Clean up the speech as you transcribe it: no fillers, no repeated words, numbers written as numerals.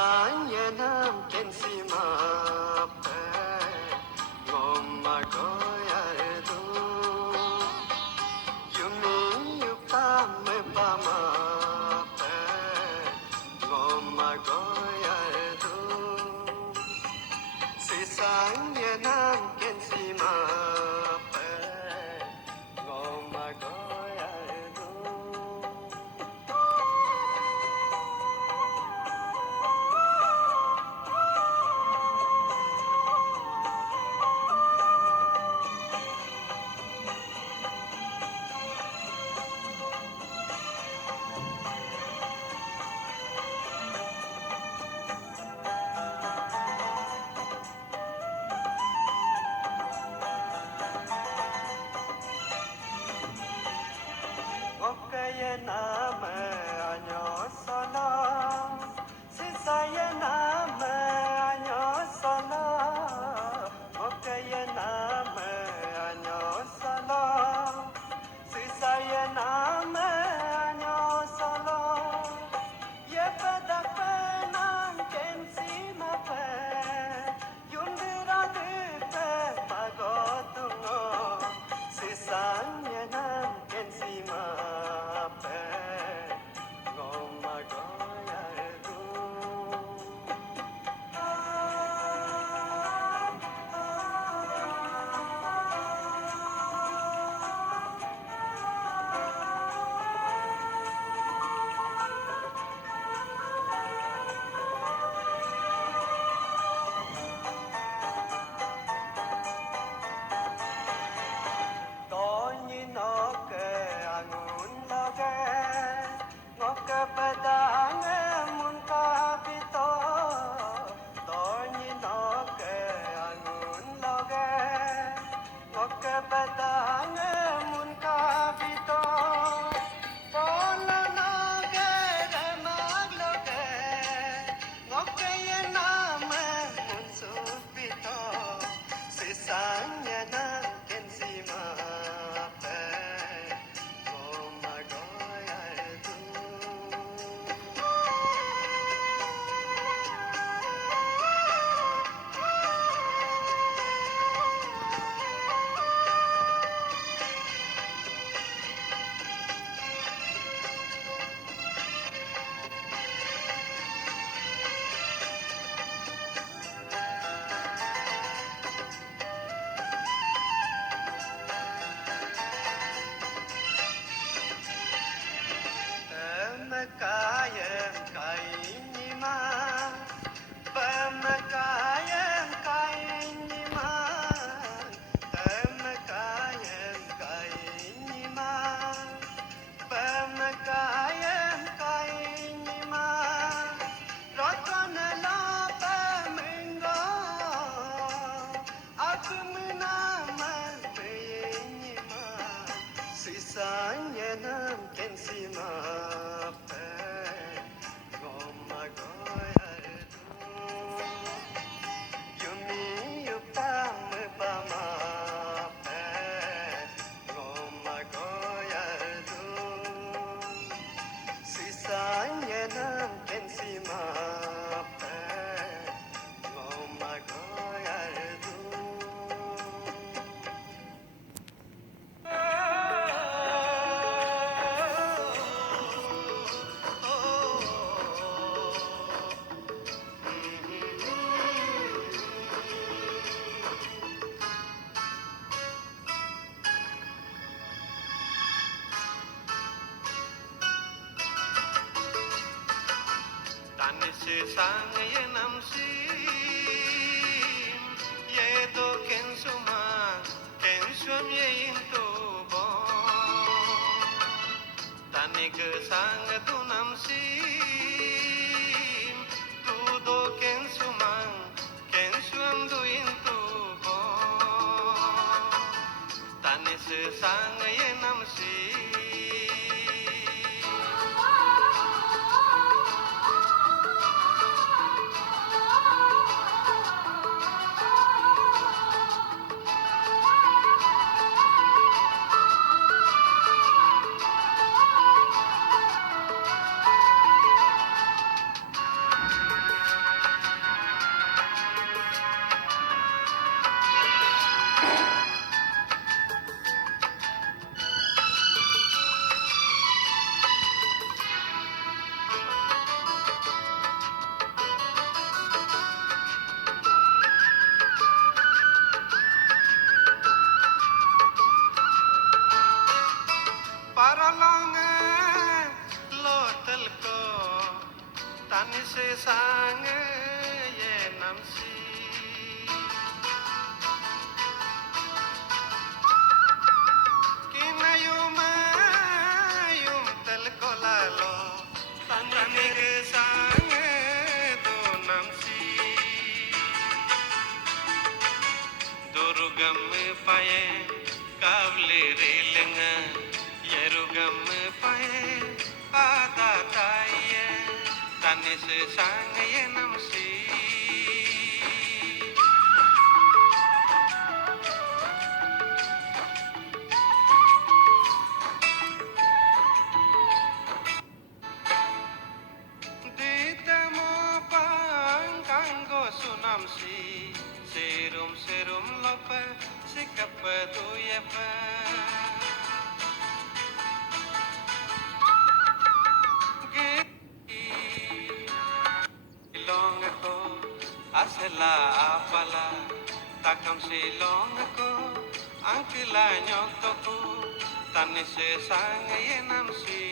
Sanya nam kensi mape ngoma goyardu yumi yupame pamape ngoma goyardu si sanya nam kensi mape ngoma goyardu Okaya nama anyo solo Sisaya nama anyo solo Okaya nama anyo solo Sisaya nama anyo solo Ye pada penang kensi mape Yundira dipe pagotungo Sisanya nam kensi mape Ngoma goyardu Tony noke angun loge Ngoke pedange mun kapito Tony noke angun loge Ngoke pedange mun kapito Polo noge remag loge Ngoke ye name mun supito Sisanya nang kensi mape Ngoma goyardu Pemakaian kainima Pemakaian kainima Pemakaian kainima Pemakaian kainima Rotona lope minggo Aku menaman menyima Sisanya nam kensi mape Ngoma goyardu Yumi yupame pamape Ngoma goyardu Sisanya nam kensi mape Ngoma goyardu Tani sesang ye nam sim Ye do kensuma Kensum ye into bon Tani gesang tu nam sim Tu do kensumang Kensum du into bon Tani sesang ye nam sim se sang ye nam si kinayumayum tel kolalo tanig sang do nam si durugam paye kavle relenga yerugam paye ada taye tanis sang ye nam si ditamo pang kanggo sunam si serum serum lopa sikap tu ye pa silong ko asela apala takam silong ko angkila nyok to ko tanis sang ye nam si